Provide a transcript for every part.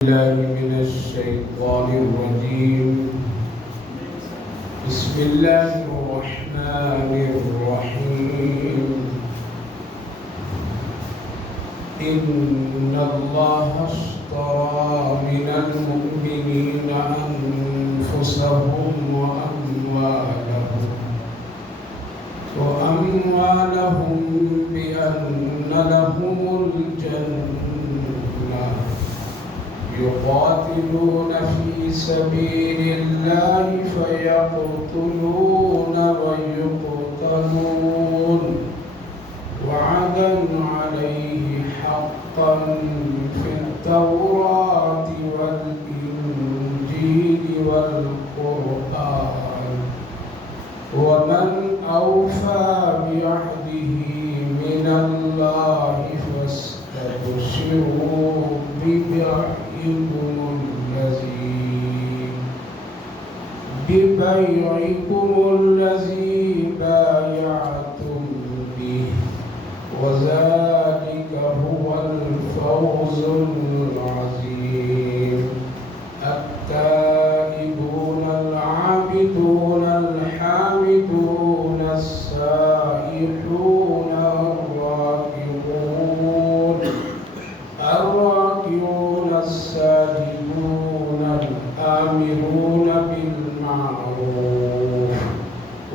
بالله من الشيطان الرجيم. بسم الله الرحمن الرحيم. إن الله اشترى من المؤمنين أنفسهم وأموالهم بأن لهم الجنة يقاتلون في سبيل الله فيقتلون ويقتلون وعدا عليه حقا في التوراة والإنجيل والقرآن ومن أوفى بعهده من الله فاستبشروا ببيعكم الذي بايعتم به وذلك هو الفوز العظيم. التائبون العابدون الحامدون السائحون الراكعون الساجدون الآمرون بالمعروف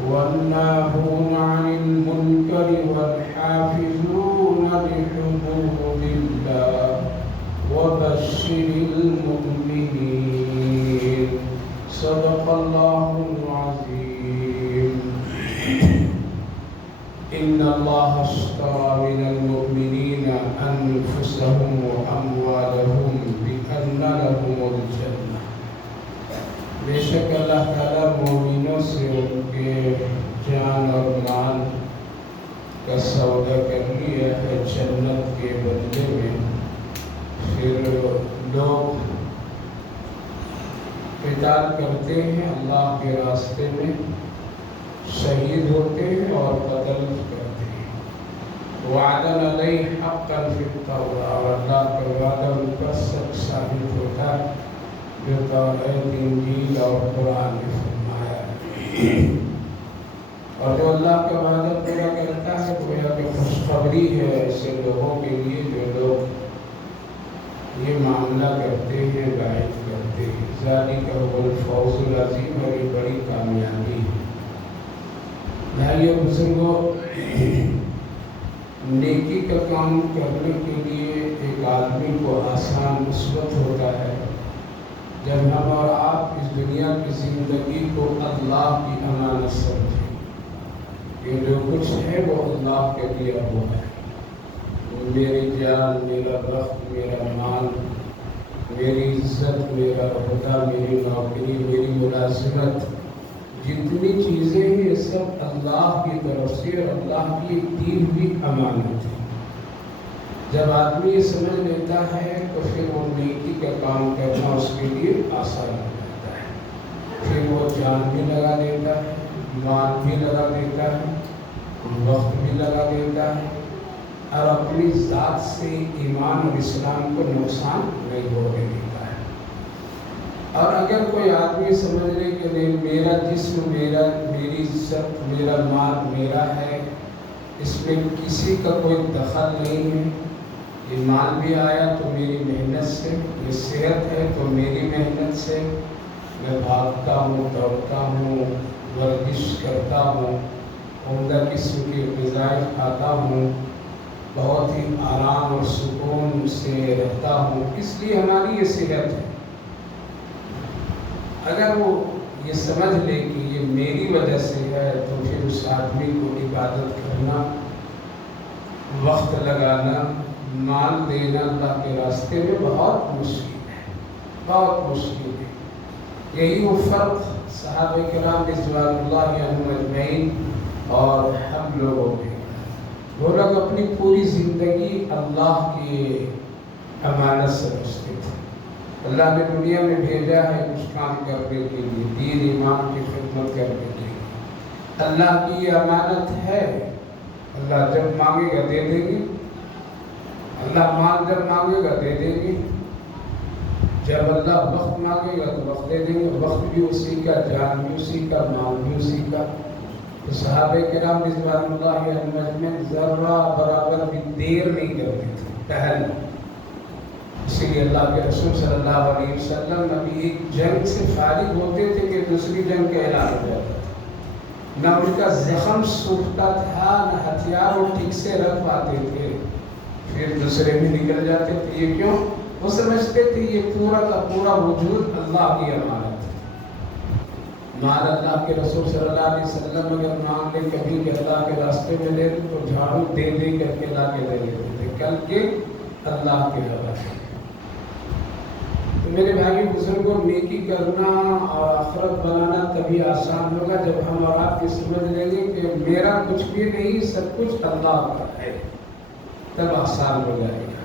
والناهون عن المنكر والحافظون لحدود الله وبشر المؤمنين. صدق الله العظيم. إن الله اشترى من المؤمنين أنفسهم وأموالهم بأن لهم الجنة. بے شک اللہ تعالیٰ مومنوں سے ان کے جان اور مال کا سودا کر لیا ہے جنت کے بدلے میں. پھر لوگ قتال کرتے ہیں اللہ کے راستے میں، شہید ہوتے ہیں اور قتل کرتے ہیں. وعدا علیہ حقا فی التوراۃ، اور اللہ کا وعدہ ان پر سچ ثابت ہوتا ہے جو توراۃ، انجیل اور قرآن نے فرمایا ہے. اور جو اللہ کا وعدہ پورا کرتا ہے گویا کہ خوشخبری ہے ایسے لوگوں کے لیے جو لوگ یہ معاملہ کرتے ہیں، باعث کرتے ہیں. ذالک هو الفوز العظیم، اور یہ بڑی کامیابی ہے. بھائیو بزرگوں، نیکی کا کام کرنے کے لیے ایک آدمی کو آسان اس وقت ہوتا ہے جب ہم اور آپ اس دنیا کی زندگی کو اللہ کی امانت سمجھیں کہ جو کچھ ہے وہ اللہ کے دیا ہوا ہے. میری جان، میرا وقت، میرا مال، میری عزت، میرا عہدہ، میری نوکری، میری ملازمت، جتنی چیزیں ہیں یہ سب اللہ کی طرف سے اور اللہ کی دی ہوئی امانت ہے. جب آدمی یہ سمجھ لیتا ہے تو پھر وہ نیکی کا کام کرنا اس کے لیے آسان ہو جاتا ہے. پھر وہ جان بھی لگا دیتا ہے، مال بھی لگا دیتا ہے، وقت بھی لگا دیتا ہے، اور اپنی ذات سے ایمان اور اسلام کو نقصان نہیں ہونے دیتا ہے. اور اگر کوئی آدمی سمجھ لے کہ نہیں میرا جسم، میری عزت، میرا مال میرا ہے، اس میں کسی کا کوئی دخل نہیں ہے، یہ مال بھی آیا تو میری محنت سے، یہ صحت ہے تو میری محنت سے، میں بھاگتا ہوں، دوڑتا ہوں، ورزش کرتا ہوں، عمدہ قسم کی غذائیں کھاتا ہوں، بہت ہی آرام اور سکون سے رہتا ہوں، اس لیے ہماری یہ صحت ہے. اگر وہ یہ سمجھ لے کہ یہ میری وجہ سے ہے تو پھر اس آدمی کو عبادت کرنا، وقت لگانا، مال دینا اللہ کے راستے میں بہت مشکل ہے، بہت مشکل ہے. یہی وہ فرق صحابہ کرام رضوان اللہ عنہم اجمعین اور ہم لوگوں میں. وہ لوگ اپنی پوری زندگی اللہ کی امانت سمجھتے تھے. اللہ نے دنیا میں بھیجا ہے کچھ کام کرنے کے لیے، دین ایمان کی خدمت کرنے کے لیے. اللہ کی یہ امانت ہے. اللہ جب مانگے گا دے دیں گے، اللہ مال جب مانگے گا دے دیں گے. جب اللہ وقت مانگے گا تو وقت دے دیں گے، وقت بھی اسی کا، جان بھی اسی کا، مال بھی اسی کا۔ تو صحابہ کرام رضوان اللہ علیہم اجمعین ذرہ برابر بھی دیر نہیں کرتے تھے پہل۔ اسی لیے اللہ کے رسول صلی اللہ علیہ وسلم نبی ایک جنگ سے فارغ ہوتے تھے کہ دوسری جنگ کا اعلان ہو جاتا تھا، نہ ان کا زخم سوکھتا تھا، نہ ہتھیار وہ ٹھیک سے رکھ پاتے تھے، پھر دوسرے بھی نکل جاتے تھے۔ یہ کیوں؟ وہ سمجھتے تھے یہ پورا کا پورا وجود اللہ کی امانت ہے۔ مال اللہ کے رسول صلی اللہ علیہ وسلم اگر مانگ لے کبھی کہ اللہ کے راستے میں دے تو جھاڑو دے دے کر کے لا کے دے دیتے تھے، کل کے اللہ کے حوالے۔ تو میرے بھائی بزرگوں، نیکی کرنا اور آخرت بنانا تبھی آسان ہوگا جب ہم اور آپ یہ سمجھ لیں گے کہ میرا کچھ بھی نہیں، سب کچھ اللہ کا ہے، تب آسان ہو جائے گا،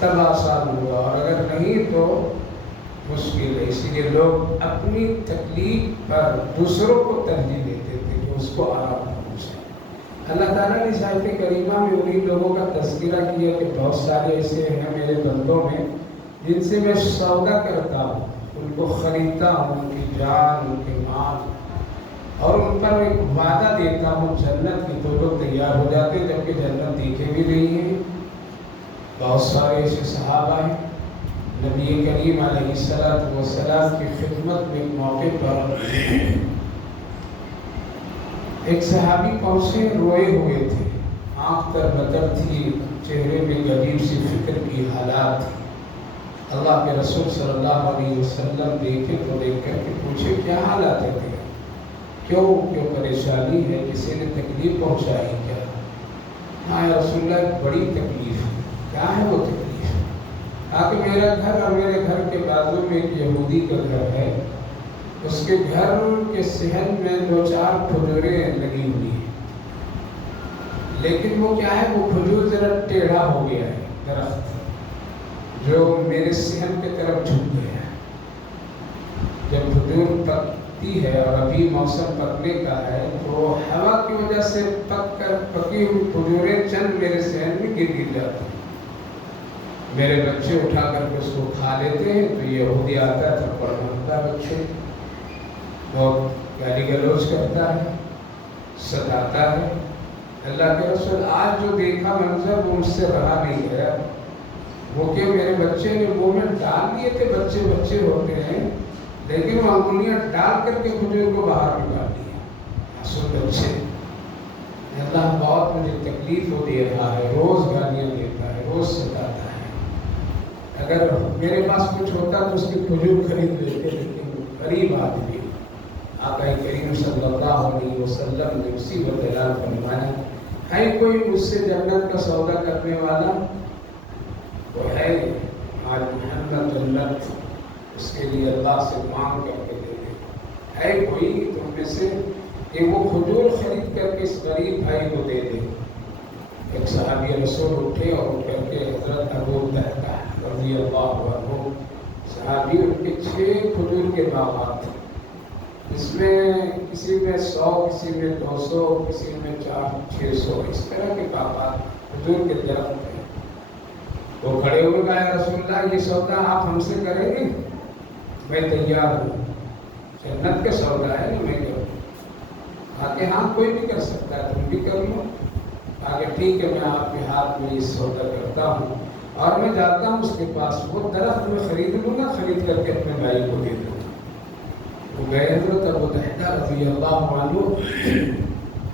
تب آسان ہوگا۔ اور اگر نہیں تو مشکل ہے۔ اسی لیے لوگ اپنی تکلیف پر دوسروں کو ترجیح دیتے تھے کہ اس کو آرام پہنچے۔ اللہ تعالیٰ نے اس آیت کریمہ میں انہیں لوگوں کا تذکرہ کیا کہ بہت سارے ایسے ہیں میرے بندوں میں جن سے میں سودا کرتا ہوں، ان کو خریدتا ہوں، ان کی جان، ان کے مال، اور ان پر ایک وعدہ دیتا ہوں جنت کی، تو لوگ تیار ہو جاتے ہیں جبکہ جنت دیکھے بھی نہیں ہیں۔ بہت سارے ایسے صحابہ ہیں، نبی کریم علیہ السلام کی خدمت میں ایک موقع پر ایک صحابی پہنچے، روئے ہوئے تھے، آنکھ تر بتر تھی، چہرے میں عجیب سی فکر کی حالات تھی۔ اللہ کے رسول صلی اللہ علیہ وسلم دیکھے تو دیکھ کر کے پوچھے کیا حالات ہے تیرے، کیوں پریشانی ہے، کسی نے تکلیف پہنچائی کیا؟ ہاں یا رسول اللہ بڑی تکلیف ہے۔ کیا ہے وہ تکلیف؟ کہا کہ میرا گھر اور میرے گھر کے بازو میں ایک یہودی کا گھر ہے، اس کے گھر کے صحن میں 2-4 کھجوریں لگی ہوئی ہیں، لیکن وہ کیا ہے، وہ کھجور ذرا ٹیڑھا ہو گیا ہے، درخت جو میرے صحن کی طرف جھک گیا ہے۔ جب کھجور پکتی ہے اور ابھی موسم پکنے کا ہے تو ہوا کی وجہ سے پکی ہوئی کھجوریں چند میرے صحن میں گر جاتی ہیں، میرے بچے اٹھا کر کے اس کو کھا لیتے ہیں۔ تو یہ یہودی آتا تھا، پڑھتا بچے بہت گالی گلوچ کرتا ہے، ستاتا ہے۔ اللہ کے رسول آج جو دیکھا منظر وہ مجھ سے رہا نہیں گیا، وہ کہ میرے بچے نے منہ میں ڈال دیے تھے، بچے ہوتے ہیں لیکن وہ انگلیاں ڈال کر کے کھجور کو باہر نکال دیا۔ معصوم بچے، اللہ بہت مجھے تکلیف ہو دے رہا ہے، روز گالیاں دیتا ہے، روز ستاتا ہے۔ اگر میرے پاس کچھ ہوتا تو اس کی کھجور خرید لیتے، لیکن غریب آدمی۔ آقا کریم صلی اللہ علیہ وسلم نے اسی وقت اعلان فرمایا، ہے کوئی مجھ سے جنت کا سودا کرنے والا؟ وہ ہے، آج محمد جنت اس کے لیے اللہ سے مانگ کر کے دے دے۔ ہے کوئی تم میں سے کہ وہ کھجور خرید کر کے اس غریب بھائی کو دے دے؟ ایک صحابی رسول اٹھے اور اٹھ کر کے حضرت ابو الدرداء رضی اللہ عنہ، صحابی، ان کے 6 کھجور کے باغات تھے، اس میں کسی میں 100، کسی میں 200، کسی میں 400-600 اس طرح کے باغات کھجور کے درخت ہیں۔ وہ کھڑے ہوئے کہا رسول اللہ یہ سودا آپ ہم سے کریں گے؟ میں تیار ہوں، جنت کا سودا ہے میں کروں۔ کہا کہ ہاں کوئی بھی کر سکتا ہے، تم بھی کر لو۔ کہا کہ ٹھیک ہے، میں آپ کے ہاتھ میں یہ سودا کرتا ہوں اور میں جاتا ہوں اس کے پاس، وہ درخت میں خرید لوں گا، خرید کر کے اپنے بھائی کو دے دوں گا۔ وہ گئے حضرت ابو الدرداء رضی اللہ عنہ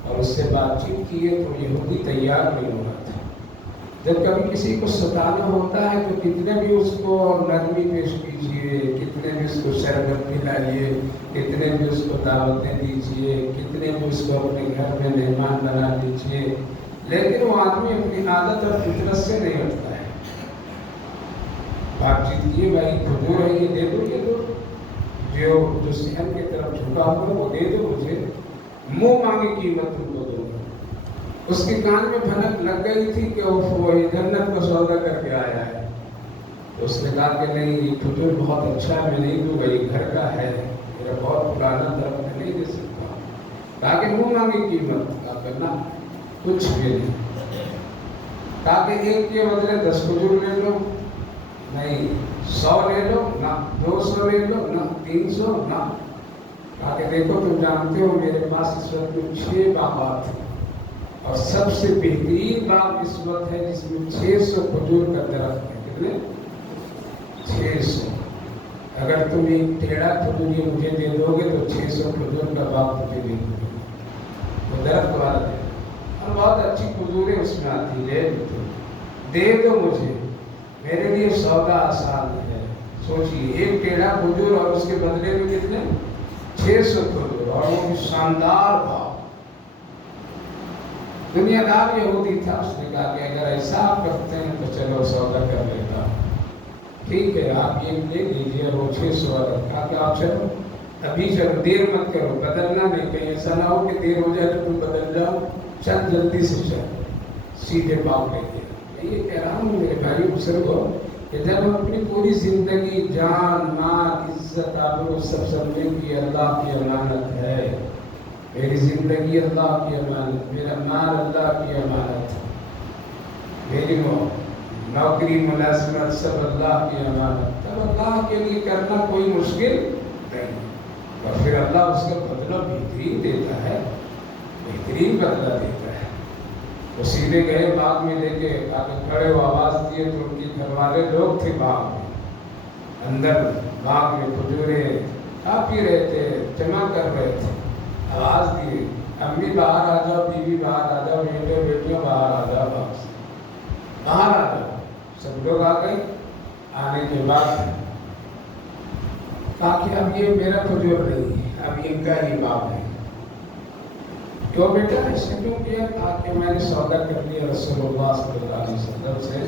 اور اس سے بات چیت کی ہے تو یہودی تیار نہیں ہو رہا تھا۔ جب کبھی کسی کو ستانا ہوتا ہے تو کتنے بھی اس کو نرمی پیش کیجیے، کتنے بھی اس کو شربت پلائیے، کتنے بھی اس کو دعوتیں دیجیے، کتنے بھی اس کو اپنے گھر میں مہمان بنا دیجیے، لیکن وہ آدمی اپنی عادت اور فطرت سے نہیں ہٹتا ہے۔ بات چیت کیے، بھائی کھجور ہے یہ دے دو، یہ دو، جو صحن کی طرف جھکا ہوا وہ دے دو مجھے، منہ مانگی قیمت تم کو دوں گا۔ اس کے کان میں بھنک لگ گئی تھی کہ وہ جنت کو سودا کر کے آیا ہے، تو اس نے کہا کہ نہیں یہ کھجور بہت اچھا ہے، میں نہیں دوں گا، یہ گھر کا ہے، میرا بہت پرانا درخت ہے، نہیں دے سکتا۔ کہا کہ منہ مانگی قیمت، کہا کرنا کچھ بھی نہیں۔ کہا کہ ایک کے بدلے 10 کھجور لے لو، نہیں 100 لے لو نہ 200 لے لو نہ 300 نہ. کہا کہ دیکھو تم جانتے ہو میرے پاس اس وقت میں 6 باغات ہیں اور سب سے بہترین باغ اس وقت ہے جس میں 600 کھجور کا درخت ہے. کتنے؟ 600. اگر تم ایک ٹیڑھا کھجور یہ مجھے دے دو گے تو 600 کھجور کا باغ تجھے دے دوں گا. وہ درخت والا دے اور بہت اچھی کھجوریں اس میں آتی ہے. دے دو مجھے، میرے لیے سودا آسان ہے. سوچیے ایک ٹیڑھا کھجور اور اس کے بدلے میں کتنے؟ 600 کھجور اور وہ بھی شاندار بھاؤ. دنیا دار یہودی تھا. اس نے کہا کہ اگر ایسا آپ کرتے ہیں تو چلو سودا کر لیتا ہوں. ٹھیک ہے آپ یہ لے لیجیے. اور وہ 600 والا کہا کہ آپ چلو ابھی چلو، دیر مت کرو، بدلنا نہیں. کہیں ایسا نہ ہو کہ دیر ہو جائے تو تم بدل جاؤ. چل جلدی سے چل، سیدھے پاؤ لے کے. میں یہ کہہ رہا ہوں میرے بھائی بزرگوں کہ جب ہم اپنی پوری زندگی جان مال عزت آبرو سب سمجھیں کہ اللہ کی امانت ہے. میری زندگی اللہ کی امانت، میرا مال اللہ کی امانت، میری نوکری ملازمت سب اللہ کی امانت، تب اللہ کے لیے کرنا کوئی مشکل نہیں. اور پھر اللہ اس کا بدلہ بہترین دیتا ہے، بہترین بدلہ دیتا ہے. وہ سیدھے گئے باغ میں لے کے کھڑے ہو آواز دیے تو ان کے گھر والے لوگ تھے باغ میں. اندر باغ میں کھجوریں کھا پی رہے تھے، جمع کر رہے تھے. آواز دیے امی باہر آ جاؤ، بیوی باہر آ جاؤ، بیٹے بیٹیاں باہر آ جاؤ، باہر آ جاؤ. سب لوگ آ گئے. آنے کے بعد کہا کہ اب یہ میرا کھجور نہیں ہے، اب ان کا ہی باغ ہے. کیوں بیٹا ایسے کیوں کیا؟ کہا کہ میں نے سودا کر لیا رسول اللہ صلی اللہ علیہ وسلم سے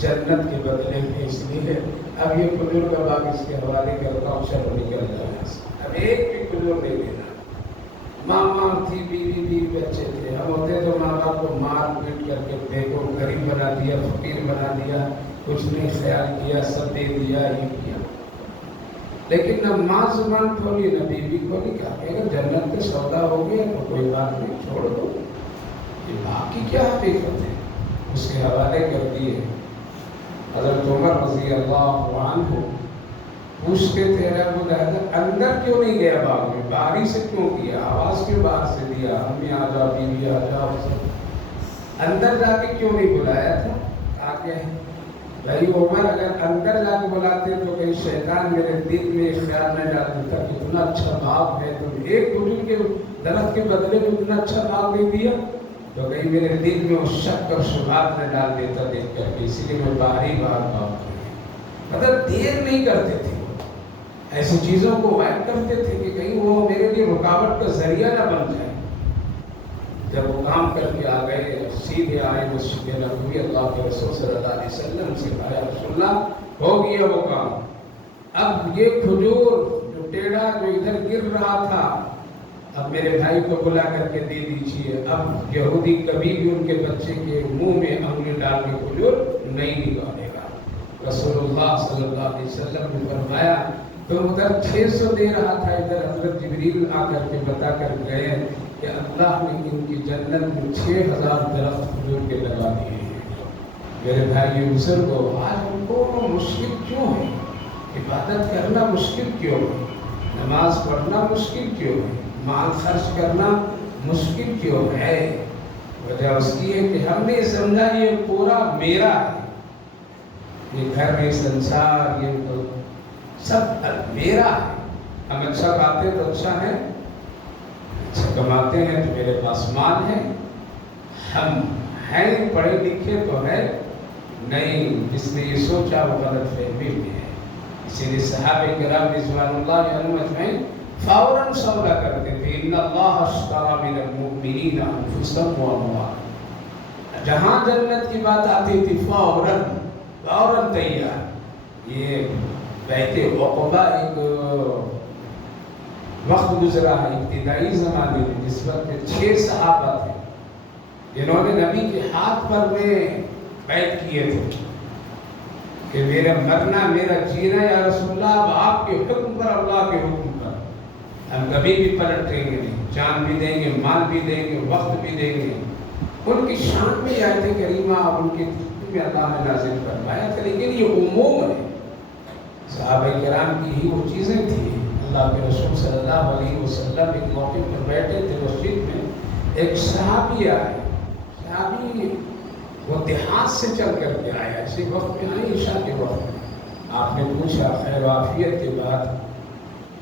جنت کے بدلے میں، اس لیے اب یہ کھجور کا باغ اس کے حوالے کرتا ہوں. چلو نکل جائے. اب ایک بھی کھجور نہیں دینا. ماں تھی، بیوی بچے تھے. ہم ہوتے تو ماں باپ کو مار پیٹ کر کے دیکھو غریب بنا دیا، فقیر بنا دیا، کچھ نہیں خیال کیا، سب دے دیا، یہ کیا. لیکن نہ ماں زبان کھولی نہ بیوی کھولی. کہا کہ اگر جنت کا سودا ہو گیا تو کوئی بات نہیں، چھوڑ دو. یہ باقی کیا حقیقت ہے اس کے حوالے کر دیے. حضرت عمر رضی اللہ عنہ پوچھتے تھے اندر کیوں نہیں گیا باغ میں؟ باہری سے کیوں کیا؟ آواز کیوں باہر سے دیا؟ امی آ جاؤ، بیوی آ جاؤ. اندر جا کے کیوں نہیں بلایا تھا؟ کہا کہ بھائی عمر اگر اندر جا کے بلاتے تو کہیں شیطان میرے دل میں خیال نہ ڈال دیتا کہ اتنا اچھا باغ ہے، تم ایک کھجور کے درخت کے بدلے میں اتنا اچھا باغ دے دیا، تو کہیں میرے دل میں وہ شک اور شبہات نہ ڈال دیتا دیکھ کر کے. اسی لیے میں باہری باغ مطلب دیر نہیں کرتے تھے. ایسی چیزوں کو اوائڈ کرتے تھے کہ کہیں وہ میرے لیے رکاوٹ کا ذریعہ نہ بن جائے. جب وہ کام کر کے آ گئے سیدھے آئے مسجد نبوی. اللہ کے رسول صلی اللہ علیہ وسلم سے کہا رسول اللہ ہو گیا وہ کام. اب یہ کھجور جو ٹیڑھا جو ادھر گر رہا تھا اب میرے بھائی کو بلا کر کے دے دیجیے. اب یہودی کبھی بھی ان کے بچے کے منہ میں انگلی ڈال کے کھجور نہیں نکالے گا. رسول اللہ صلی اللہ علیہ وسلم نے فرمایا تو ادھر 600 دے رہا تھا، ادھر حضرت جبریل آ کر کے بتا کر گئے کہ اللہ نے ان کی جنت میں 6000 درخت کھجور کے لگا دیے ہیں. میرے بھائی بزرگوں آج ان کو مشکل کیوں ہے؟ عبادت کرنا مشکل کیوں ہے؟ نماز پڑھنا مشکل کیوں ہے؟ مال خرچ کرنا مشکل کیوں ہے؟ وجہ اس کی ہے کہ ہم نے سمجھا یہ پورا میرا ہے، یہ گھر یہ سنسار یہ سب میرا ہے. ہم اچھا کھاتے تو اچھا ہے، اچھا کماتے ہیں تو میرے پاس مال ہے. ہم ہیں پڑھے لکھے تو ہے نہیں. جس نے یہ سوچا وہ غلط فہمی میں ہے. اسی لیے صحابہ کرام رضوان اللہ علیہم اجمعین فوراً سودا کرتے تھے. ان اللہ اشتری من المؤمنین انفسهم واموالهم. جہاں جنت کی بات آتی تھی فوراً تیار. یہ بیت عقبہ ایک وقت گزرا ہے ابتدائی زمانے میں جس وقت 6 صحابہ تھے جنہوں نے نبی کے ہاتھ پر میں بیعت کیے تھے کہ میرا مرنا میرا جینا یا رسول اللہ اب آپ کے حکم پر، اللہ کے حکم پر، ہم کبھی بھی پلٹیں گے نہیں. جان بھی دیں گے، مال بھی دیں گے، وقت بھی دیں گے. ان کی شان میں آیت کریمہ اور ان کے میں اللہ نے نازل فرمایا تھا. لیکن یہ عموم ہے، صحابہ کرام کی ہی وہ چیزیں تھیں. اللہ کے رسول صلی اللہ علیہ وسلم ایک موقع پر بیٹھے تھے مسجد میں. ایک صحابی آئے. صحابی وہ دیہات سے چل کر کے آیا. اسی وقت میں آئے عشاء کے وقت. آپ نے پوچھا خیر و عافیت کے بعد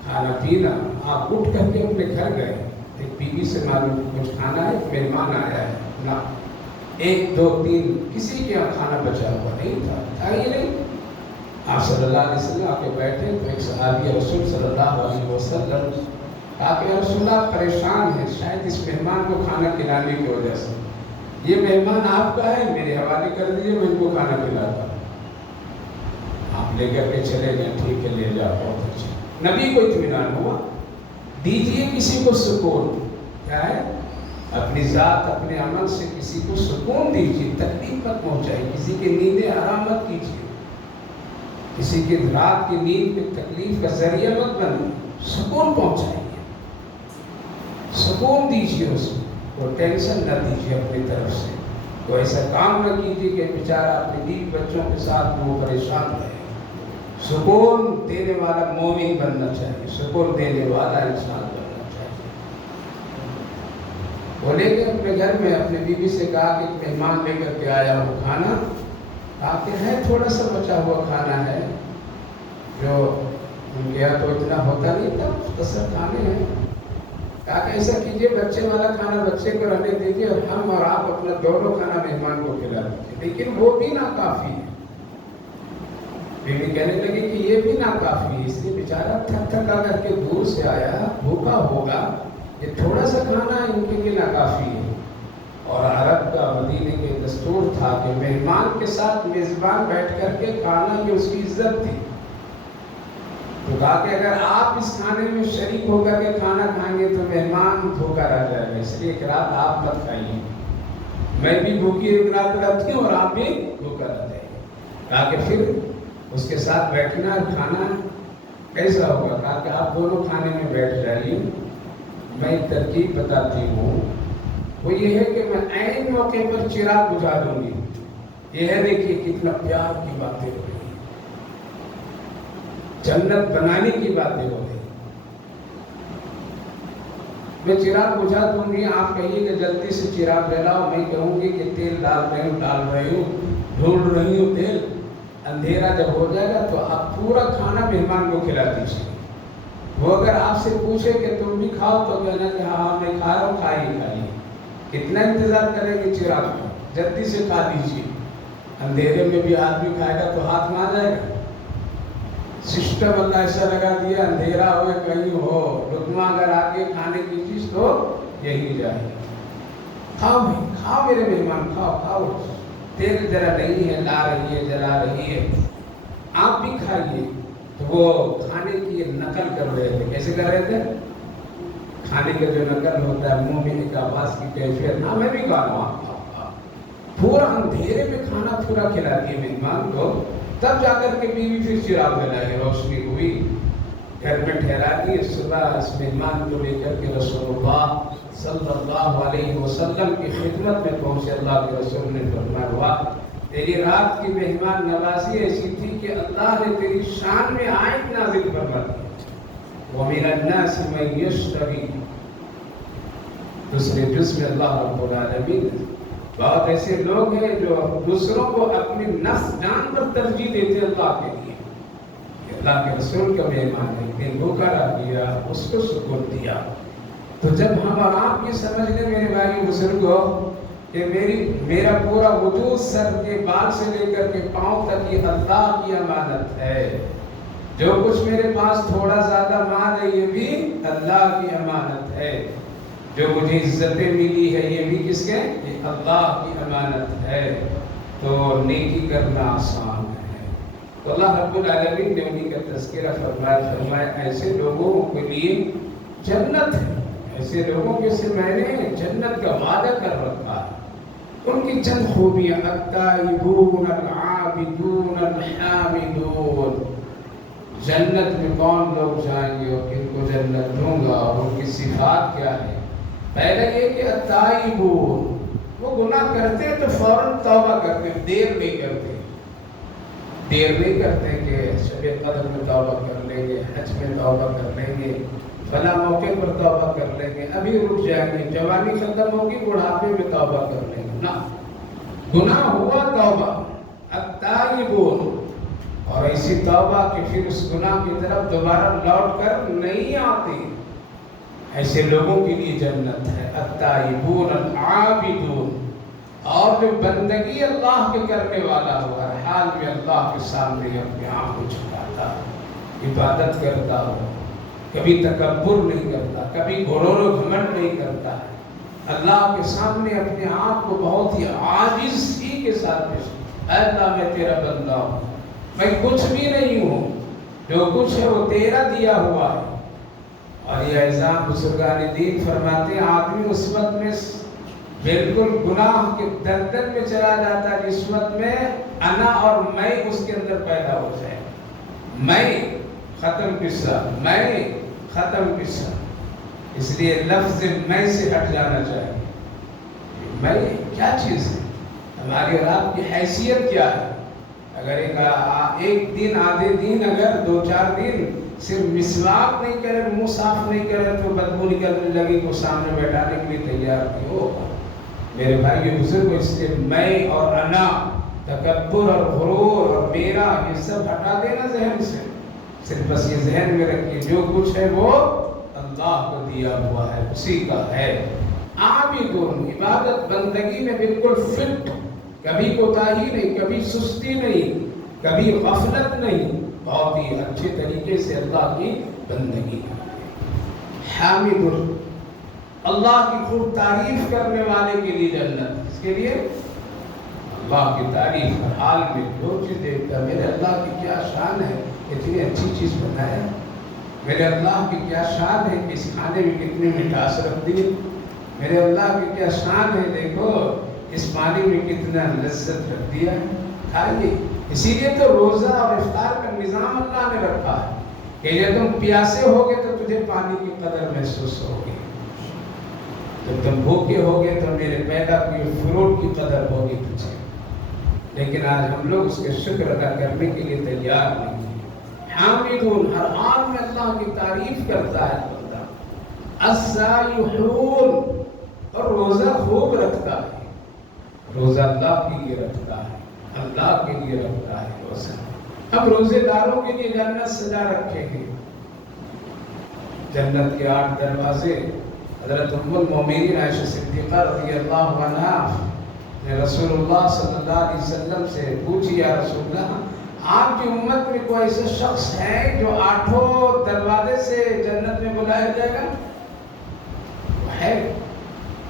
کھانا پینا. آپ اٹھ کر کے اپنے گھر گئے. ایک بیوی سے معلوم کچھ کھانا ہے, مہمان آیا ہے. نہ 1 2 3 کسی کے یہاں کھانا بچا ہوا نہیں تھا. تھا ہی نہیں. آپ صلی اللہ علیہ وسلم آ کے بیٹھے تو ایک صحابی رسول صلی اللہ علیہ وسلم کہا کہ رسول اللہ پریشان ہیں شاید اس مہمان کو کھانا کھلانے کی وجہ سے. یہ مہمان آپ کا ہے, میرے حوالے کر دیجیے, میں ان کو کھانا کھلاتا ہوں. آپ لے کر کے چلے گئے. ٹھیک ہے, لے جاؤ. بہت اچھا. نبی کو اطمینان ہوا. دیجیے کسی کو سکون. کیا ہے؟ اپنی ذات اپنے عمل سے کسی کو سکون دیجیے, تکلیف مت پہنچائیے. کسی کی نیندیں حرام مت کیجیے. کسی کی رات کی نیند میں تکلیف کا ذریعہ مت بنیے. سکون پہنچائیے, سکون دیجیے اس کو. کوئی ٹینشن نہ دیجیے اپنی طرف سے. کوئی ایسا کام نہ کیجیے کہ بیچارہ اپنے بیوی بچوں کے ساتھ وہ پریشان رہے. سکون دینے والا مومن بننا چاہیے, سکون دینے والا انسان بننا چاہیے. وہ لے کے اپنے گھر میں اپنے بیوی سے کہا کہ مہمان لے کر کے آیا ہوں کھانا. کہا کہ ہے تھوڑا سا بچا ہوا کھانا ہے, جو گیا تو اتنا ہوتا نہیں تھا, مختصر کھانے ہیں. کہا کہ ایسا کیجیے بچے والا کھانا بچے کو رہنے دیجیے اور ہم اور آپ اپنا دونوں کھانا مہمان کو کھلا دیجیے. لیکن وہ بھی ناکافی ہے. بیوی کہنے لگی کہ یہ بھی ناکافی ہے, اس لیے بیچارہ تھک تھکا کر کے دور سے آیا, بھوکا ہوگا, یہ تھوڑا سا کھانا ان کے لیے ناکافی ہے. اور عرب کا مدینے کے دستور تھا کہ مہمان کے ساتھ میزبان بیٹھ کر کے کھانا یہ اس کی عزت تھی. تو کہا کہ اگر آپ اس کھانے میں شریک ہو کر کے کھانا کھائیں گے تو مہمان بھوکا رہ جائے گا, اس لیے ایک رات آپ مت کھائیے. میں بھی بھوکی ایک رات رہتی ہوں اور آپ بھی بھوکا رہ جائیں گے. کہا کہ پھر اس کے ساتھ بیٹھنا کھانا کیسا ہوگا. کہا کہ آپ دونوں کھانے میں بیٹھ جائیے. میں ایک ترکیب بتاتی ہوں, وہ یہ ہے کہ میں عین موقع پر چراغ بجھا دوں گی. یہ ہے دیکھیے کتنا پیار کی باتیں ہو رہی ہیں, جنت بنانے کی باتیں ہو رہی ہیں. میں چراغ بجھا دوں گی, آپ کہیے کہ جلدی سے چراغ جلاؤ. میں کہوں گی کہ تیل ڈال رہی ہوں, ڈھونڈ رہی ہوں تیل. اندھیرا جب ہو جائے گا تو آپ پورا کھانا مہمان کو کھلا دیجیے. وہ اگر آپ سے پوچھے کہ تم بھی کھاؤ تو کہنا کہ ہاں میں کھا رہا ہوں, کھائیے. کتنا انتظار کریں گے چراغ کا, جلدی سے کھا دیجیے. اندھیرے میں بھی آدمی کھائے گا تو ہاتھ میں آ جائے گا. سسٹم اللہ ایسا لگا دیا, اندھیرا ہوئے کہیں ہو, رکما اگر آگے کھانے کی چیز تو یہی جائے. کھاؤ بھائی, کھاؤ میرے مہمان, کھاؤ کھاؤ. تیل ذرا نہیں ہے, لا رہی ہے, جلا رہی ہے, آپ بھی کھائیے. تو وہ کھانے کی نقل کر رہے تھے. کیسے کر رہے تھے؟ کھانے کا جو نقل ہوتا ہے منہ میں ایک آواز کی کیفیت, ہاں میں بھی کھا رہا ہوں, آپ کھاؤ. پورا اندھیرے میں کھانا پورا کھلاتی ہے مہمان کو. تب جا کر کے بیوی پھر چراغ جلائی, روشنی ہوئی, گھر میں ٹھہرا دی. صبح اس مہمان کو لے کر کے رسول اللہ صلی اللہ علیہ وسلم کی خدمت میں پہنچے. اللہ کے رسول نے فرمایا, ہوا تیری رات کی مہمان نوازی ایسی تھی کہ اللہ نے تیری شان میں آیت نازل فرما دی. وَمِنَ النَّاسِ مَن يَشْتَرِي, دوسرے جز میں اللہ رب العالمین, بہت ایسے لوگ ہیں جو دوسروں کو اپنی نفس جان پر ترجیح دیتے اللہ کے لیے. اللہ کے رسول کا مہمان ہے, بھوکا رکھ دیا, اس کو سکون دیا. تو جب ہم اور آپ یہ سمجھ لیں میرے بھائی بزرگوں کہ میرا پورا وجود سر کے بال سے لے کر کے پاؤں تک یہ اللہ کی امانت ہے. جو کچھ میرے پاس تھوڑا زیادہ مال ہے یہ بھی اللہ کی امانت ہے. جو مجھے عزتیں ملی ہے یہ بھی کس کے؟ یہ اللہ کی امانت ہے. تو نیکی کرنا آسان ہے. تو اللہ رب العالمین نے انہیں کا تذکرہ فرمایا ایسے لوگوں کے لیے جنت ہے. ایسے لوگوں کے سے میں نے جنت کا وعدہ کر رکھا ہے. ان کی چند خوبیاں, التائبون العابدون الحامدون. جنت میں کون لوگ جائیں گے اور کن کو جنت دوں گا, اور ان کی صفات کیا ہے؟ پہلے یہ کہ التائبون, وہ گناہ کرتے تو فوراً توبہ کرتے, دیر نہیں کرتے. دیر نہیں کرتے کہ شب قدر میں توبہ کر لیں گے، حج میں توبہ کر لیں گے، فلاں موقع پر توبہ کر لیں گے، ابھی رک جائیں گے، جوانی ختم ہوگی بڑھاپے میں توبہ کر لیں گے. نہ، گناہ ہوا توبہ، التائبون، اور ایسی توبہ کہ پھر اس گناہ کی طرف دوبارہ لوٹ کر نہیں آتی، ایسے لوگوں کے لیے جنت ہے. التائبون العابدون، اور جو بندگی اللہ کے کرنے والا ہو، ہر حال میں اللہ کے سامنے اپنے آپ کو جھکاتا، عبادت کرتا ہو، کبھی تکبر نہیں کرتا، کبھی غرور و گھمنڈ نہیں کرتا ہے، اللہ کے سامنے اپنے آپ کو بہت ہی عاجزی کے ساتھ پیش کرتا. اے اللہ میں تیرا بندہ ہوں، میں کچھ بھی نہیں ہوں، جو کچھ ہے وہ تیرا دیا ہوا ہے. اور یہ اعظام بزرگان دین فرماتے ہیں آدمی اس وقت میں بالکل گناہ کے دلدل میں چلا جاتا ہے جس وقت میں انا اور میں اس کے اندر پیدا ہو جائے. میں ختم قصہ، میں ختم قصہ. اس لیے لفظ میں سے ہٹ جانا چاہیے. میں کیا چیز ہے؟ ہماری اور آپ کی حیثیت کیا ہے؟ اگر ایک دن، آدھے دن، اگر 2-4 دن صرف مسواک نہیں کرے، منہ صاف نہیں کرے تو بدبو نکلنے لگی کو سامنے بیٹھانے کے لیے تیار نہیں ہوگا. میرے بھائی بزرگ، اس لیے میں اور انا، تکبر اور غرور اور میرا، یہ سب ہٹا دینا ذہن سے. صرف بس یہ ذہن میں رکھیے جو کچھ ہے وہ اللہ کو دیا ہوا ہے، اسی کا ہے. عابدون، عبادت بندگی میں بالکل فٹ، کبھی کوتاہی نہیں، کبھی سستی نہیں، کبھی غفلت نہیں، بہت ہی اچھے طریقے سے اللہ کی بندگی. حامد، اللہ کی خوب تعریف کرنے والے کے لیے جنت. اس کے لیے اللہ کی تعریف ہر حال میں، جو چیز دیکھتا میرے اللہ کی کیا شان ہے، اتنی اچھی چیز بنایا، میرے اللہ کی کیا شان ہے کہ اس کھانے میں کتنی مٹھاس رکھ دی، میرے اللہ کی کیا شان ہے، دیکھو اس پانی میں کتنا لذت رکھ دیا، کھائیے. اسی لیے تو روزہ اور افطار کا نظام اللہ نے رکھا ہے کہ جب تم پیاسے ہوگے تو تجھے پانی کی قدر محسوس ہوگی، جب تم بھوکے ہوگے تو میرے پیدا کیے فروٹ کی قدر ہوگی تجھے. لیکن آج ہم لوگ اس کے شکر ادا کرنے کے لیے تیار نہیں ہیں. حامدون، ہر حال میں اللہ کی تعریف کرتا ہے بندہ. السائحون، اور روزہ خوب رکھتا ہے. روزہ اللہ کے لیے رکھتا ہے، اللہ کے لیے رکھتا ہے روزہ. ہم روزے داروں کے لیے جنت سجا رکھے ہیں. جنت کے 8 دروازے. حضرت ام المومنین عائشہ صدیقہ رضی اللہ عنہا نے رسول اللہ صلی اللہ علیہ وسلم سے پوچھی، یا رسول اللہ، آپ کی امت میں کوئی ایسا شخص ہے جو 8 دروازے سے جنت میں بلایا جائے گا؟ ہے.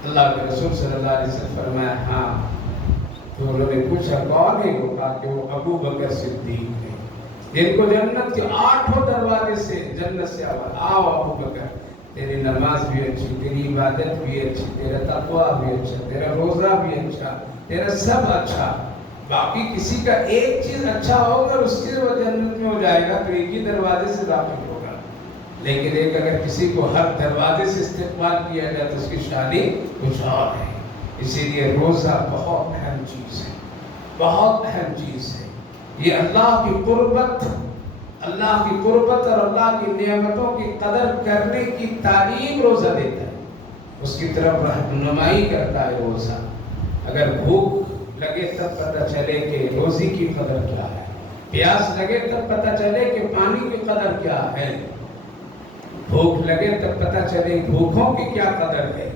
اللہ کے رسول صلی اللہ علیہ وسلم فرمایا ہاں. تو انہوں نے پوچھا کون ہے؟ وہ کہا کہ وہ ابو بکر صدیق ہے، جن کو جنت کے 8 دروازے سے جنت سے آؤ ابو بکر، تیری نماز بھی اچھی، تیری عبادت بھی اچھی، تیرا تقویٰ بھی اچھا، تیرا روزہ بھی اچھا، تیرا سب اچھا. باقی کسی کا ایک چیز اچھا ہوگا اور اس کی وہ جنت میں ہو جائے گا تو ایک ہی دروازے سے داخل ہوگا. لیکن ایک اگر کسی کو ہر دروازے سے استقبال کیا جائے تو اس کی شانی کچھ اور ہے. اسی لیے روزہ بہت اہم چیز ہے، بہت اہم چیز ہے. یہ اللہ کی قربت اور اللہ کی نعمتوں کی قدر کرنے کی تعلیم روزہ دیتا ہے، اس کی طرف رہنمائی کرتا ہے روزہ. اگر بھوک لگے تب پتہ چلے کہ روزی کی قدر کیا ہے، پیاس لگے تب پتہ چلے کہ پانی کی قدر کیا ہے، بھوک لگے تب پتہ چلے بھوکوں کی کیا قدر ہے.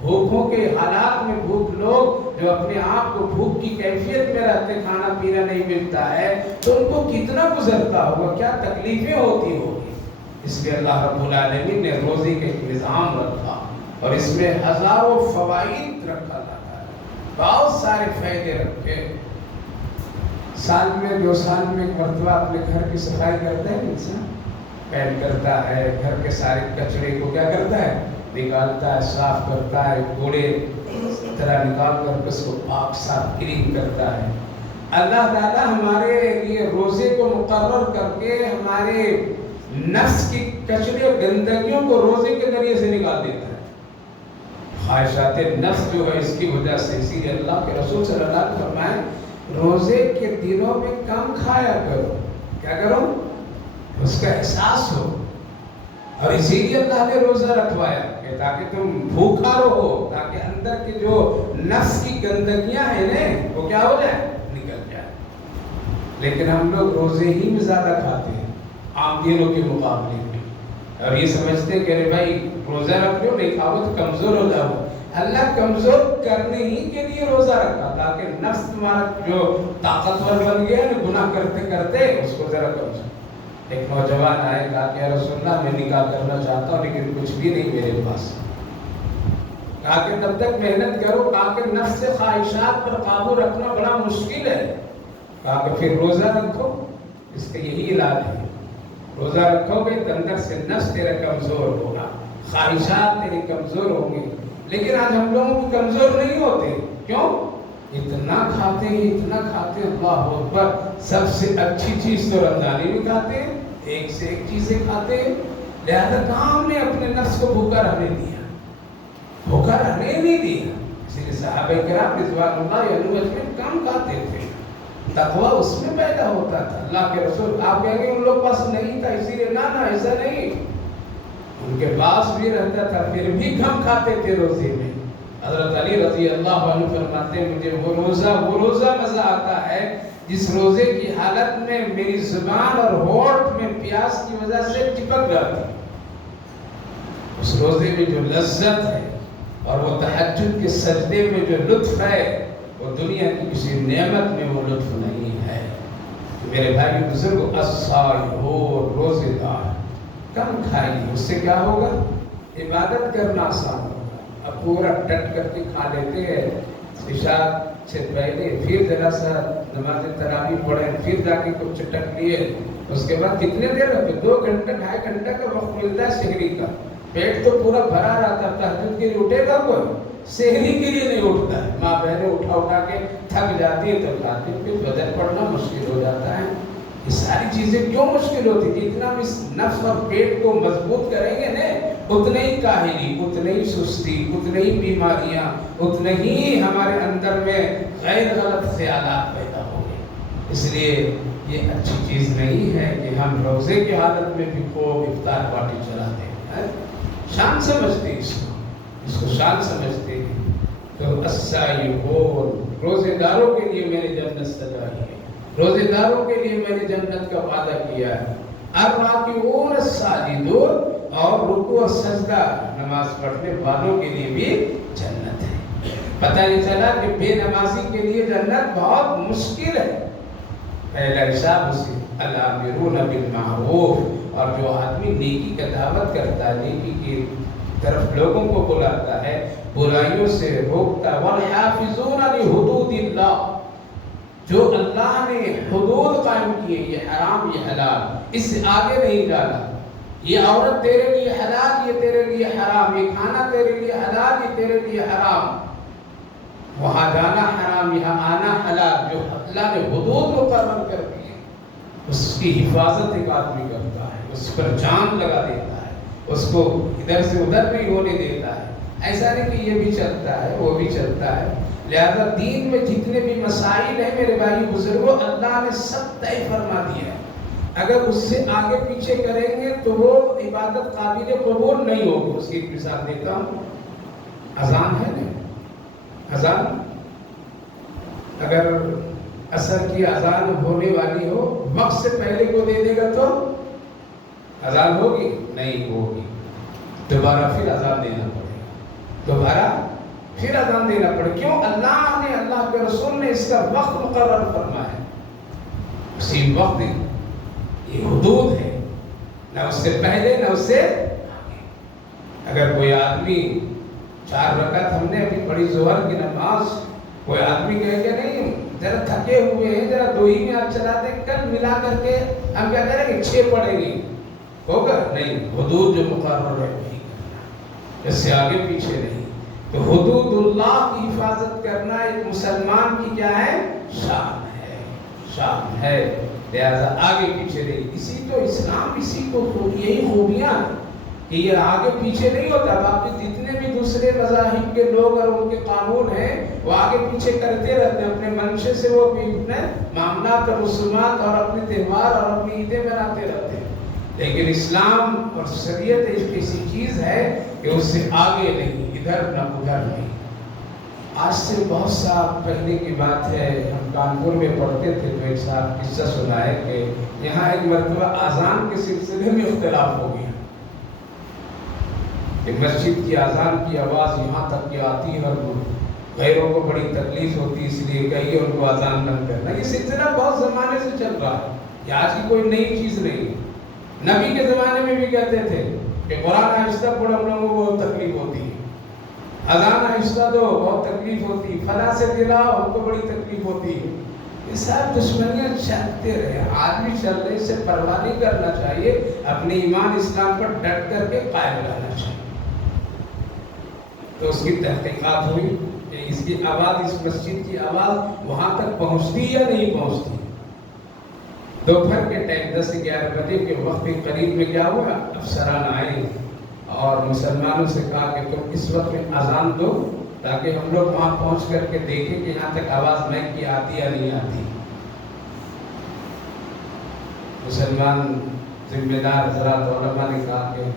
بھوکوں کے حالات میں بھوک لوگ جو اپنے آپ کو بھوک کی کیفیت میں رہتے، کھانا پینا نہیں ملتا ہے تو ان کو کتنا گزرتا ہوگا، کیا تکلیفیں ہوتی ہوگی. اس لیے اللہ رب العالمین نے روزے کا ایک نظام رکھا اور اس میں ہزاروں فوائد رکھا جاتا ہے، بہت سارے فائدے رکھے. سال میں 2 سال میں ایک مرتبہ اپنے گھر کی صفائی کرتا ہے انسان، پین کرتا ہے، گھر کے سارے کچرے کو کیا کرتا ہے، نکالتا ہے، صاف کرتا ہے، کوڑے طرح نکال کر اس کو پاک صاف کلین کرتا ہے. اللہ تعالیٰ ہمارے لیے روزے کو مقرر کر کے ہمارے نفس کی کچرے اور گندگیوں کو روزے کے ذریعے سے نکال دیتا ہے. خواہشات نفس جو ہے اس کی وجہ سے، اسی لیے اللہ کے رسول صلی اللہ علیہ وسلم فرمائے روزے کے دنوں میں کم کھایا کرو. کیا کرو؟ اس کا احساس ہو. اور اسی لیے اللہ نے روزہ رکھوایا کہ تاکہ تم بھوکا رہو، تاکہ اندر کے جو نفس کی گندگیاں ہیں نا وہ کیا ہو جائے؟ نکل جائے. لیکن ہم لوگ روزے ہی میں زیادہ کھاتے ہیں عام دنوں کے مقابلے میں، اور یہ سمجھتے ہیں کہ ارے بھائی روزہ رکھ لو، نہیں کھاؤ تو کمزور ہو جاؤ. اللہ کمزور کرنے ہی کے لیے روزہ رکھا تاکہ نفس تمہارا جو طاقتور بن گیا نا گناہ کرتے کرتے اس کو ذرا کمزور. ایک نوجوان آئے کہا کہ رسول اللہ میں نکاح کرنا چاہتا ہوں لیکن کچھ بھی نہیں میرے پاس. کہا کہ تب تک محنت کرو. کہا کہ نفس خواہشات پر قابو رکھنا بڑا مشکل ہے. کہا کہ پھر روزہ رکھو، اس کا یہی علاج ہے. روزہ رکھو گے تو اندر سے نفس تیرا کمزور ہوگا، خواہشات تیرے کمزور ہوں گے. لیکن آج ہم لوگوں کو کمزور نہیں ہوتے. کیوں؟ اتنا کھاتے ہیں، اتنا کھاتے ہیں. اللہ اکبر. سب سے اچھی چیز تو رمضانی بھی کھاتے ہیں، ایک سے ایک چیزیں کھاتے ہیں. لہذا کہاں ہم نے اپنے نفس کو بھوکا رہنے دیا؟ بھوکا رہنے نہیں دیا. اسی لیے صحابہ کرام رضوان اللہ علیہم میں کم کھاتے تھے. تقویٰ اس میں پیدا ہوتا تھا. اللہ کے رسول آپ کہیں گے ان لوگ پاس نہیں تھا اسی لیے، نہ ایسا نہیں. ان کے پاس بھی رہتا تھا پھر بھی کم کھاتے تھے روزے میں. حضرت علی رضی اللہ عنہ فرماتے ہیں مجھے وہ روزہ مزہ آتا ہے جس روزے کی حالت میں میری زبان اور ہونٹ میں پیاس کی وجہ سے چپک جاتی. اس روزے میں جو لذت ہے اور وہ تہجد کے سجدے میں جو لطف ہے وہ دنیا کی کسی نعمت میں وہ لطف نہیں ہے. میرے بھائی بزرگ، الصائمون، روزے دار کم کھائیے. اس سے کیا ہوگا؟ عبادت کرنا آسان ہوگا. اب پورا ڈٹ کر کے کھا لیتے ہیں عشاء سے پہلے، پھر ذرا سا نماز تراویح پڑھیں، پھر جا کے کچھ چٹک لیے، اس کے بعد کتنے دیر رکھے؟ 2 گھنٹہ 2.5 گھنٹہ کا وقت ملتا ہے سحری کا. پیٹ تو پورا بھرا رہتا ہے. تہجد کے لیے اٹھے گا کوئی؟ سحری کے لیے نہیں اٹھتا ہے. ماں بہنیں اٹھا کے تھک جاتی ہیں تب لاتی ہیں. پھر وزن پڑھنا مشکل ہو جاتا ہے. یہ ساری چیزیں کیوں مشکل ہوتی تھی؟ اتنا بھی نفس اور پیٹ کو مضبوط کریں گے نا اتنے ہی کاہلی، اتنے ہی سستی، اتنے ہی بیماریاں، اتنے ہی ہمارے اندر میں غیر غلط خیالات پیدا ہوں گے. اس لیے یہ اچھی چیز نہیں ہے کہ ہم روزے کی حالت میں بھی خوب افطار پارٹی چلاتے ہیں. شان سمجھتے اس کو شان سمجھتے ہیں. تو الصائمون، روزے داروں کے لیے میں نے جنت سجائی ہے، روزے داروں کے لیے میں نے جنت کا وعدہ کیا ہے. الراکعون الساجدون، اور رکوع اور سجدہ نماز پڑھنے والوں کے لیے بھی جنت ہے. پتہ یہ چلا کہ بے نمازی کے لیے جنت بہت مشکل ہے. پہلا حساب اسی الامرون بالمعروف، اور جو آدمی نیکی کا دعوت کرتا ہے، نیکی کی طرف لوگوں کو بلاتا ہے، برائیوں سے روکتا ہے. والحافظون لحدود اللہ، جو اللہ نے حدود قائم کیے، یہ حرام یہ حلال، اس سے آگے نہیں جانا. یہ عورت تیرے لیے حلال، یہ تیرے لیے حرام، یہ کھانا تیرے لیے حلال، یہ تیرے لیے حرام. وہاں جانا حرام، یہاں آنا حلال. جو اللہ نے حدود مقرر کر دی ہے اس کی حفاظت ایک آدمی کرتا ہے، اس پر جان لگا دیتا ہے، اس کو ادھر سے ادھر نہیں ہونے دیتا ہے. ایسا نہیں کہ یہ بھی چلتا ہے وہ بھی چلتا ہے. لہذا دین میں جتنے بھی مسائل ہیں میرے بھائی بزرگوں، اللہ نے سب طے فرما دیا ہے. اگر اس سے آگے پیچھے کریں گے تو وہ عبادت قابل قبول نہیں ہوگی. اس کی ایک مثال دیتا ہوں. اذان ہے نا، اذان اگر عصر کی اذان ہونے والی ہو، وقت سے پہلے کو دے دے گا تو اذان ہوگی؟ نہیں ہوگی. دوبارہ پھر اذان دینا پڑے گا، دوبارہ پھر اذان دینا پڑے. کیوں؟ اللہ نے، اللہ کے رسول نے اس کا وقت مقرر فرمایا. اسی وقت یہ حدود ہے، نہ اس سے پہلے نہ اس سے آگے. اگر کوئی آدمی 4 رکعت ہم نے ابھی پڑھی ظہر کی نماز، کوئی آدمی کہے کہ نہیں ذرا تھکے ہوئے ہیں، ذرا 2 ہی میں آپ چلا دیں، کل ملا کر کے ہم کیا کریں گے 6 پڑھیں گے، ہوگا؟ نہیں. حدود جو مقرر ہے وہی کرنا، اس سے آگے پیچھے نہیں. تو حدود اللہ کی حفاظت کرنا ایک مسلمان کی کیا ہے؟ شان ہے، شان ہے. لہذا آگے پیچھے نہیں. اسی تو اسلام، اسی کو یہی خوبیاں. کہ یہ آگے پیچھے نہیں ہوتا، باقی جتنے بھی دوسرے مذاہب کے لوگ اور ان کے قانون ہیں وہ آگے پیچھے کرتے رہتے ہیں، اپنے منشے سے وہ بھی اپنے معاملات اور رسومات اور اپنے تہوار اور اپنی عیدیں مناتے رہتے ہیں، لیکن اسلام اور شریعت ایک ایسی چیز ہے کہ اس سے آگے نہیں، ادھر نہ ادھر نہیں۔ آج سے بہت سال پہلے کی بات ہے، ہم کانپور میں پڑھتے تھے تو ایک صاحب قصہ سنائے کہ یہاں ایک مرتبہ اذان کے سلسلے میں اختلاف ہو گیا کہ مسجد کی اذان کی آواز یہاں تک کہ آتی ہے اور غیروں کو بڑی تکلیف ہوتی، اس لیے کہیے ان کو اذان بند کرنا۔ یہ سلسلہ بہت زمانے سے چل رہا ہے، یہ آج کی کوئی نئی چیز نہیں۔ نبی کے زمانے میں بھی کہتے تھے کہ قرآن آہستہ پڑھو، ہم لوگوں کو بہت تکلیف ہوتی ہے، اذان آہستہ دو بہت تکلیف ہوتی، فلاں سے دلاؤ ہم کو بڑی تکلیف ہوتی ہے۔ یہ سب دشمنیاں چلتے رہے، آدمی چلنے سے پرواہ نہیں کرنا چاہیے، اپنے ایمان اسلام پر ڈٹ کر کے قائم رہنا چاہیے۔ تو اس کی تحقیقات ہوئی کہ اس کی آواز، اس مسجد کی آواز وہاں تک پہنچتی یا نہیں پہنچتی۔ دوپہر کے ٹائم 10-11 بجے کے وقت کے قریب میں کیا ہوا، افسران آئے اور مسلمانوں سے کہا کہ تم اس وقت میں اذان دو تاکہ ہم لوگ وہاں پہنچ کر کے دیکھیں کہ یہاں تک آواز میں کی آتی یا نہیں آتی۔ مسلمان ذمہ دار حضرات علماء نے کہا کہ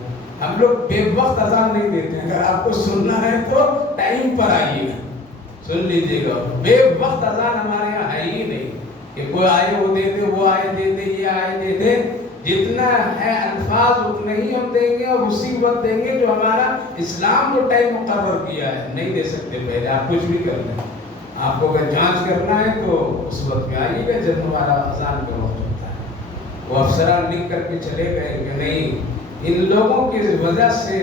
ہم لوگ بے وقت اذان نہیں دیتے ہیں، اگر آپ کو سننا ہے تو ٹائم پر آئیے گا، سن لیجیے گا۔ بے وقت اذان ہمارے یہاں ہے ہی نہیں کہ کوئی آئے وہ دے دے، وہ آئے دے دے، یہ آئے دے دے۔ جتنا ہے الفاظ اتنے ہی ہم دیں گے اور اسی وقت دیں گے جو ہمارا اسلام جو ٹائم مقرر کیا ہے، نہیں دے سکتے پہلے۔ آپ کچھ بھی کر لیں، آپ کو اگر جانچ کرنا ہے تو اس وقت میں آئیے گا جب ہمارا اذان کا وقت ہوتا ہے۔ وہ افسران لکھ کر کے چلے گئے کہ نہیں، ان لوگوں کی وجہ سے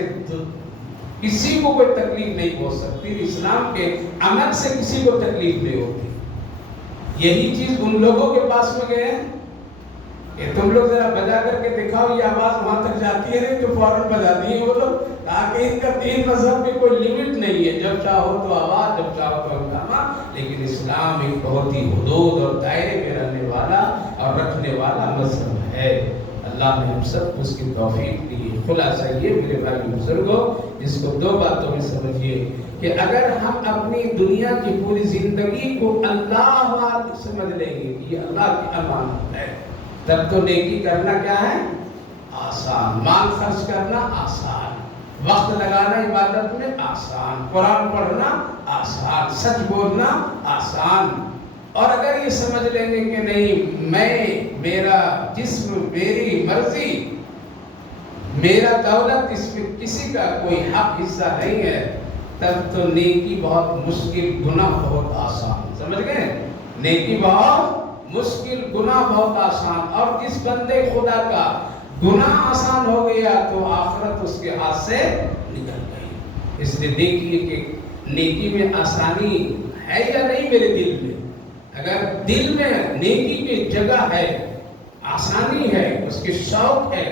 کسی کو کوئی تکلیف نہیں ہو سکتی، اسلام کے عمل سے کسی کو تکلیف نہیں ہوتی۔ یہی چیز ان لوگوں کے پاس میں گئے ہیں کہ تم لوگ ذرا بجا کر کے دکھاؤ یہ آواز وہاں تک جاتی ہے، نہیں تو فوراً بجا دیے وہ لوگ، تاکہ ان کا دین مذہب میں کوئی لیمٹ نہیں ہے، جب چاہو تو آواز، جب چاہو تو ہنگامہ۔ لیکن اسلام ایک بہت ہی حدود اور دائرے میں رہنے والا اور رکھنے والا مذہب ہے۔ اللہ نے ہم سب کو اس کی توفیق دی۔ خلاصہ یہ میرے بھائی بزرگوں، اس کو دو باتوں میں سمجھیے کہ اگر ہم اپنی دنیا کی پوری زندگی کو اللہ والا سمجھ لیں گے کہ یہ اللہ کی امانت ہے، تب تو نیکی کرنا کیا ہے، آسان، مال خرچ کرنا آسان، وقت لگانا عبادت میں آسان، قرآن پڑھنا آسان، سچ بولنا آسان۔ اور اگر یہ سمجھ لیں گے کہ نہیں، میں، میرا جسم، میری مرضی، میرا دولت، اس میں کسی کا کوئی حق حصہ نہیں ہے، تب تو نیکی بہت مشکل، گناہ بہت آسان۔ سمجھ گئے؟ نیکی بہت مشکل، گناہ بہت آسان۔ اور جس بندے خدا کا گناہ آسان ہو گیا تو آخرت اس کے ہاتھ سے نکل گئی۔ اس لیے دیکھیے کہ نیکی میں آسانی ہے یا نہیں میرے دل میں۔ اگر دل میں نیکی کی جگہ ہے، آسانی ہے، اس کے شوق ہے،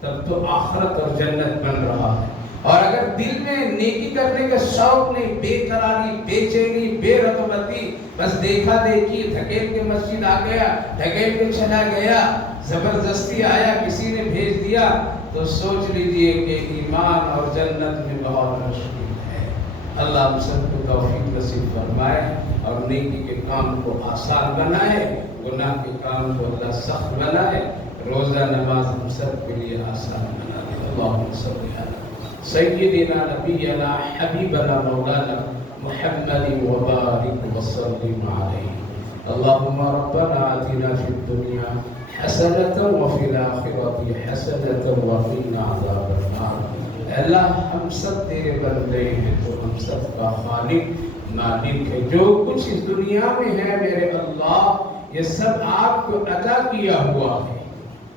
تب تو آخرت اور جنت بن رہا ہے۔ اور اگر دل میں نیکی کرنے کا شوق نہیں، بے قراری، بے چینی، بے رغبتی، بس دیکھا دیکھی، دھکیل کے مسجد آ گیا، دھکیل کے چلا گیا، زبردستی آیا، کسی نے بھیج دیا، تو سوچ لیجئے کہ ایمان اور جنت میں بہت مشکل ہے۔ اللہ ہم سب کو توفیق نصیب فرمائے اور نیکی کے کام کو آسان بنائے، گناہ کے کام کو اللہ سخت بنائے، روزہ نماز ہم سب کے لیے آسان بنا دے۔ اللہم صلی علی سیدنا نبینا حبیبنا مولانا محمد وبارک وسلم علیہ۔ اللہم ربنا آتنا فی الدنیا حسنۃ وفی الآخرۃ حسنۃ وقنا عذاب النار۔ اللہ ہم سب تیرے بندے ہیں، تو ہم سب کا خالق مالک ہے۔ جو کچھ اس دنیا میں ہے میرے اللہ، یہ سب آپ کو عطا کیا ہوا ہے،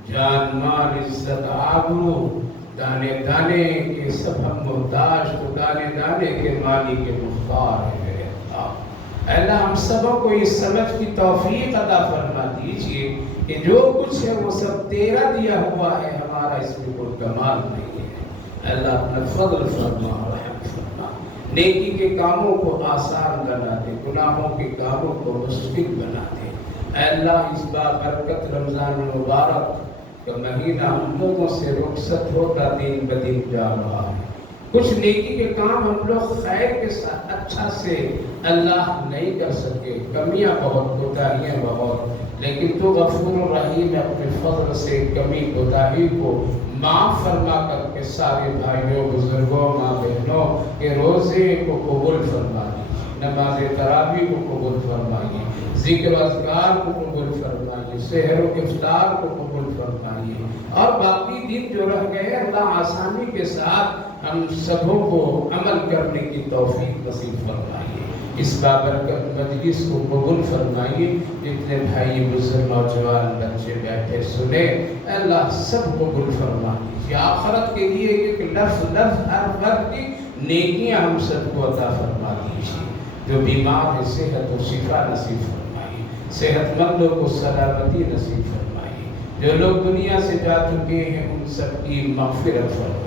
جان، مال، عزت، آبرو، دانے دانے کے سب ہم محتاج، تو دانے دانے کے مالک کے مختار ہے میرے اللہ۔ اللہ ہم سبوں کو یہ سمجھ کی توفیق عطا فرما دیجئے کہ جو کچھ ہے وہ سب تیرا دیا ہوا ہے، ہمارا اس میں کوئی کمال نہیں ہے۔ اللہ اپنا فضل فرما اور رحم فرما، نیکی کے کاموں کو آسان بنا دے، گناہوں کے کاموں کو مشکل بنا دے۔ اے اللہ اس بابرکت رمضان مبارک کہ مہینہ ہم لوگوں سے رخصت ہوتا دن بدن جا رہا ہے. کچھ نیکی کے کام ہم لوگ خیر کے ساتھ اچھا سے اللہ نہیں کر سکے، کمیاں بہت، کوتاہیاں بہت، لیکن تو غفور رحیم ہے، اپنے فضل سے کمی کوتاہی کو معاف فرما کر کے سارے بھائیوں بزرگوں ماں بہنوں کے روزے کو قبول فرمائیے، نماز تراویح کو قبول فرمائیے، ذکر اذکار کو قبول فرمائیے، سحر و افطار کو قبول فرمائیے، اور باقی دن جو رہ گئے اللہ آسانی کے ساتھ ہم سبوں کو عمل کرنے کی توفیق نصیب فرمائیے. اس بابرکت مجلس کو قبول فرمائیے. جتنے بھائی بزرگ نوجوان بچے بیٹھے سنے، اللہ سب قبول فرمائیے. آخرت کے لیے ایک لفظ ہر وقت کی نیکیاں ہم سب کو عطا فرما دیجیے. جو بیمار ہے صحت و شفا نصیب فرمائیے، صحت مندوں کو سلامتی نصیب فرمائیے. جو لوگ دنیا سے جا چکے ہیں ان سب کی مغفرت فرمائیے.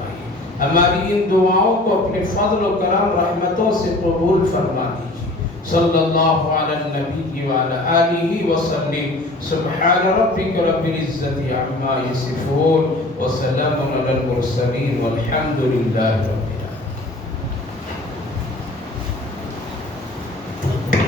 ہماری ان دعاؤں کو اپنے فضل و کرم رحمتوں سے قبول فرما دیجیے. صلی اللہ علی النبی وعلی آلہ وسلم. سبحان ربک رب العزت عما یصفون وسلام علی المرسلین والحمد للہ رب العالمین.